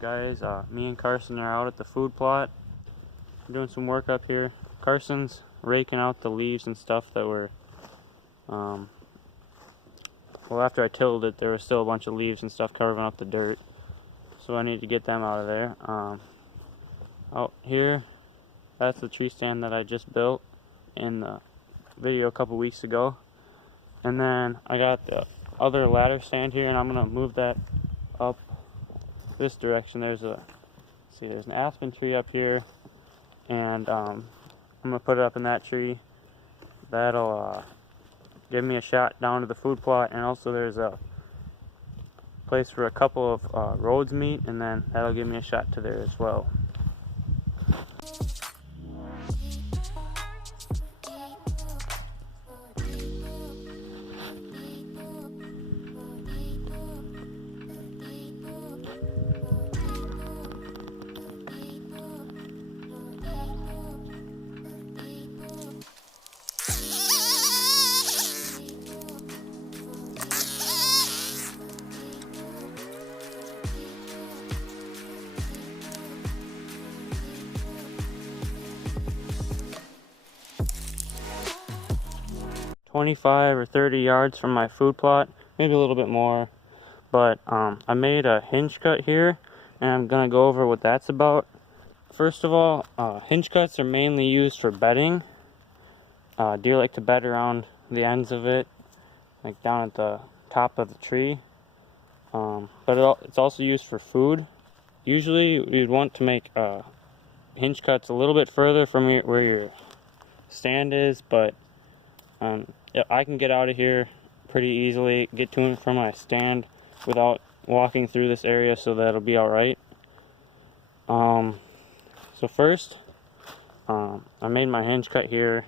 guys. Me and Carson are out at the food plot doing some work up here. Carson's raking out the leaves and stuff that were well, after I tilled it there was still a bunch of leaves and stuff covering up the dirt, so I need to get them out of there. Out here, that's the tree stand that I just built in the video a couple weeks ago, and then I got the other ladder stand here, and I'm gonna move that up this direction. There's an aspen tree up here, and I'm gonna put it up in that tree. That'll give me a shot down to the food plot, and also there's a place where a couple of roads meet, and then that'll give me a shot to there as well. 25 or 30 yards from my food plot, maybe a little bit more, but I made a hinge cut here, and I'm gonna go over what that's about. First of all, hinge cuts are mainly used for bedding. Deer like to bed around the ends of it, like down at the top of the tree, but it's also used for food. Usually you'd want to make hinge cuts a little bit further from where your stand is, but I can get out of here pretty easily, get to and from my stand without walking through this area, so that'll be alright. So first, I made my hinge cut here.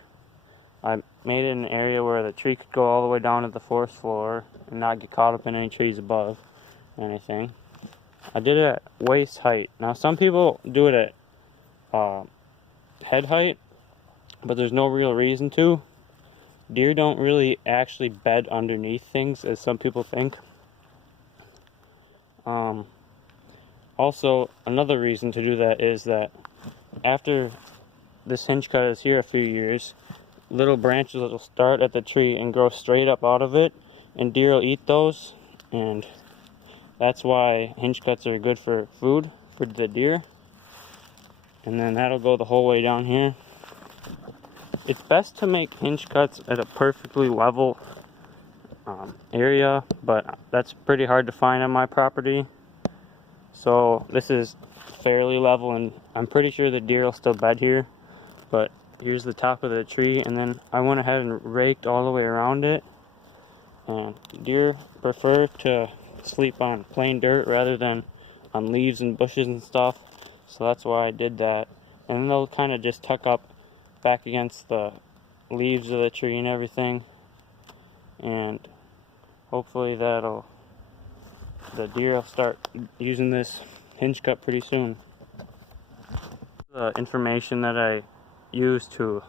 I made it in an area where the tree could go all the way down to the 4th floor and not get caught up in any trees above or anything. I did it at waist height. Now some people do it at head height, but there's no real reason to. Deer don't really actually bed underneath things, as some people think. Also, another reason to do that is that after this hinge cut is here a few years, little branches will start at the tree and grow straight up out of it, and deer will eat those, and that's why hinge cuts are good for food for the deer. And then that'll go the whole way down here. It's best to make hinge cuts at a perfectly level area, but that's pretty hard to find on my property. So this is fairly level, and I'm pretty sure the deer will still bed here. But here's the top of the tree, and then I went ahead and raked all the way around it. And deer prefer to sleep on plain dirt rather than on leaves and bushes and stuff, so that's why I did that. And they'll kind of just tuck up back against the leaves of the tree and everything, and hopefully the deer will start using this hinge cut pretty soon. The information that I use to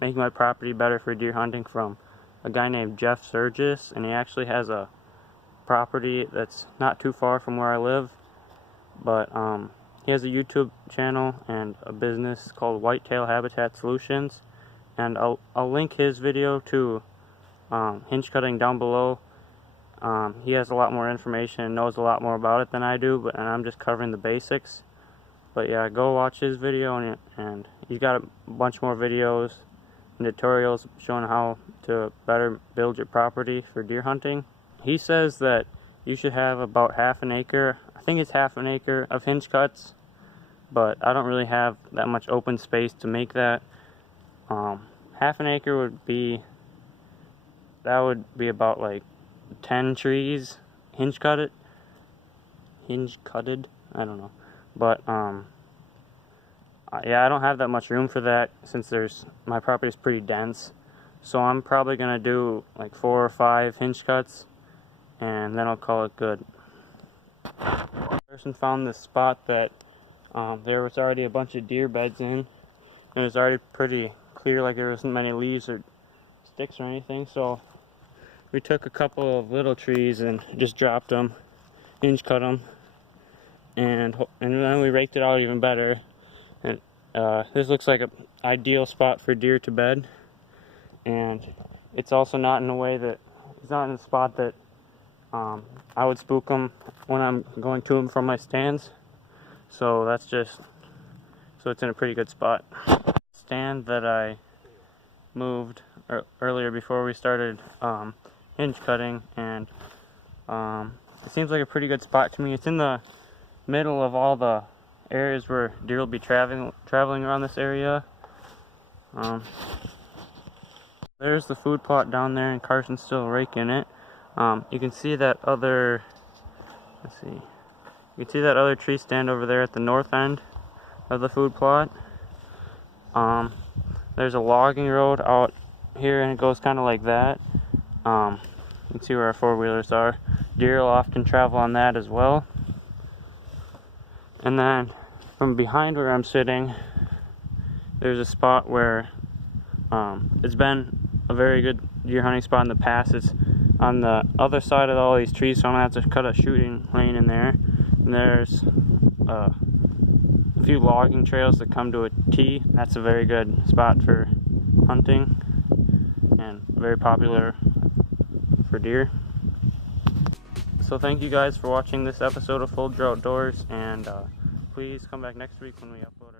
make my property better for deer hunting from a guy named Jeff Surgis, and he actually has a property that's not too far from where I live, but he has a YouTube channel and a business called Whitetail Habitat Solutions, and I'll link his video to hinge cutting down below. He has a lot more information and knows a lot more about it than I do, and I'm just covering the basics. But yeah, go watch his video, and he's got a bunch more videos and tutorials showing how to better build your property for deer hunting. He says that you should have about half an acre, I think it's half an acre of hinge cuts, but I don't really have that much open space to make that. Half an acre would be about like 10 trees hinge cutted, I don't know, but yeah, I don't have that much room for that since my property is pretty dense, so I'm probably gonna do like 4 or 5 hinge cuts, and then I'll call it good. The person found this spot that there was already a bunch of deer beds in, and it was already pretty clear, like there wasn't many leaves or sticks or anything, so we took a couple of little trees and just dropped them, hinge cut them, and then we raked it out even better. And this looks like an ideal spot for deer to bed, and it's also not in a way that it's not in a spot that I would spook them when I'm going to them from my stands. So that's just, so it's in a pretty good spot. Stand that I moved earlier before we started hinge cutting, and it seems like a pretty good spot to me. It's in the middle of all the areas where deer will be traveling around this area. There's the food plot down there, and Carson's still raking it. You can see that other, you can see that other tree stand over there at the north end of the food plot. There's a logging road out here, and it goes kind of like that. You can see where our four-wheelers are. Deer will often travel on that as well. And then from behind where I'm sitting, there's a spot where it's been a very good deer hunting spot in the past. It's on the other side of all these trees, so I'm gonna have to cut a shooting lane in there. And there's a few logging trails that come to a T. That's a very good spot for hunting and very popular for deer. So thank you guys for watching this episode of Folger Outdoors, and please come back next week when we upload our